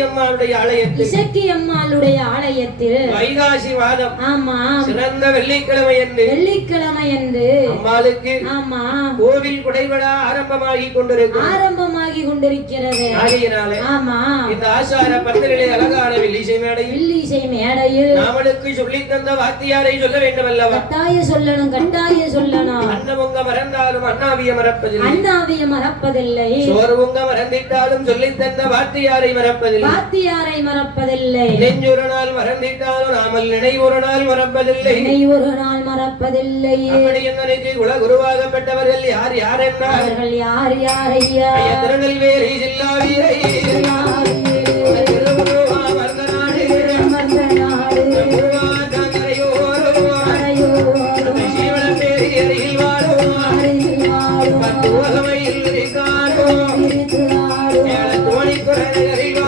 அம்மாளுடைய ஆலயத்தில். இசக்கி அம்மாளுடைய ஆலயத்தில். வைகாசி மாதம் ஆமா. சிறந்த வெள்ளிக்கிழமை என்று வெள்ளிக்கிழமை என்று அம்மாளுக்கு ஆமா. கோவில் குடைவிழா ஆரம்பமாகி கொண்டிருக்கும். ஆரம்பமாகி கொண்டிருக்கிறது. ஆகையினாலே ஆமா. இந்த ஆசார பத்திரிலே அழகான வெள்ளிசை மேடையில். வில்லிசை மேடையில். நாமளுக்கு சொல்லித் தந்த வாத்தியாரை சொல்ல வேண்டும் அல்லவா கட்டாய சொல்லணும் கட்டாய சொல்லணும். மறந்தாலும் அண்ணாவிய மறப்பதில்லை. அண்ணாவிய மறப்பதில்லை. சோர்வுங்க மறந்திட்டாலும் சொல்லித் தந்த வாத்தியாரை மறப்பதில்லை. பாத்தியாரை மறப்பதில்லை. நெஞ்சொரு நாள் மறந்திட்டாலும் நாமல் நினைவொரு நாள் மறப்பதில்லை. என்னை ஒரு நாள் மறப்பதில்லை. அப்படி குலகுருவாகப்பட்டவர்கள் யார் யார் அவர்கள் யார் யார் ஐயா? திருநெல்வேலி ஜில்லா வீரை யார் தோழமையில் காணோம். தோழி குறைகளிலும்